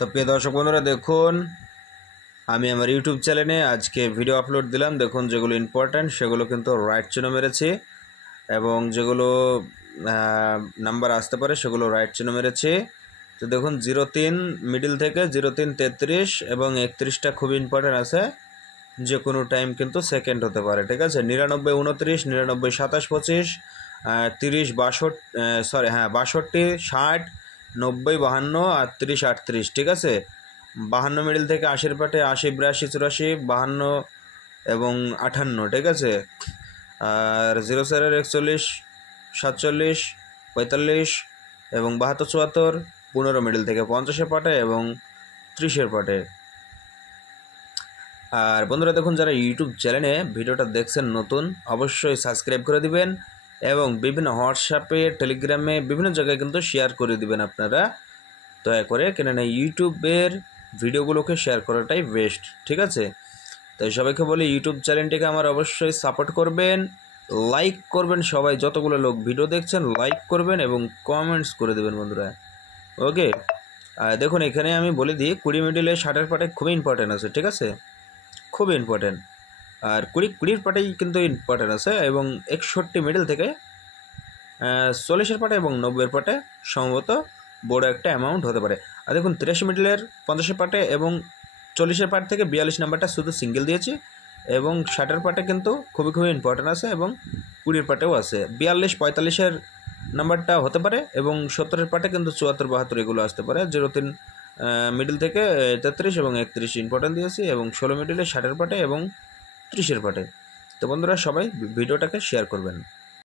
তো প্রিয় দর্শক বন্ধুরা দেখুন, আমি আমার ইউটিউব চ্যানেলে আজকে ভিডিও আপলোড দিলাম। দেখুন যেগুলো ইম্পর্ট্যান্ট সেগুলো কিন্তু রাইট চিহ্ন মেরেছি, এবং যেগুলো নাম্বার আসতে পারে সেগুলো রাইট চিহ্ন মেরেছি। তো দেখুন 03 মিডিল থেকে 03, 33 এবং 31টা খুব ইম্পর্ট্যান্ট আছে, যে কোনো টাইম কিন্তু সেকেন্ড হতে পারে। ঠিক আছে, 99, 29, 99, 27, 25, 30, 62, 60, 90, 52 আর 30, 38। ঠিক আছে, 52 মিডিল থেকে 80-র পাটে 80, 82, 84, 52 এবং 58। ঠিক আছে, আর 04-এর 41, 47, 45 এবং 72, 74, 15 মিডিল থেকে 50-এর পাটে এবং 30-এর পাটে। আর বন্ধুরা দেখুন, যারা ইউটিউব চ্যানেলে ভিডিওটা দেখছেন নতুন, অবশ্যই সাবস্ক্রাইব করে দিবেন এবং বিভিন্ন হোয়াটসঅ্যাপে, টেলিগ্রামে, বিভিন্ন জায়গায় কিন্তু শেয়ার করে দিবেন আপনারা দয়া করে, কেননা ইউটিউবের ভিডিওগুলোকে শেয়ার করাটাই বেস্ট। ঠিক আছে, তাই সবাইকে বলি ইউটিউব চ্যানেলটিকে আমার অবশ্যই সাপোর্ট করবেন, লাইক করবেন, সবাই যতগুলো লোক ভিডিও দেখছেন লাইক করবেন এবং কমেন্টস করে দেবেন বন্ধুরা। ওকে, দেখুন এখানে আমি বলে দিই 20 মিডিলে 60-এর পাটে খুবই ইম্পর্ট্যান্ট আছে। ঠিক আছে, খুব ইম্পর্ট্যান্ট। আর 20-20-র পাটেই কিন্তু ইম্পর্ট্যান্ট আছে, এবং 61 মিডল থেকে 40-এর পাটে এবং 90-এর পাটে সম্ভবত বড় একটা অ্যামাউন্ট হতে পারে। আর দেখুন 83 মিডলের 50-এর পাটে এবং 40-এর পাট থেকে 42 নাম্বারটা শুধু সিঙ্গেল দিয়েছি, এবং 60-এর পাটে কিন্তু খুবই ইম্পর্ট্যান্ট আছে, এবং 20-এর পাটেও আছে। 42, 45-এর নাম্বারটা হতে পারে, এবং 70-এর পাটে কিন্তু 74, 72 এগুলো আসতে পারে। 03 মিডল থেকে 33 এবং 31 ইম্পর্ট্যান্ট দিয়েছি, এবং 16 মিডলে 60-এর পাটে এবং 30-এর পাটে। তো বন্ধুরা সবাই ভিডিওটাকে শেয়ার করবেন।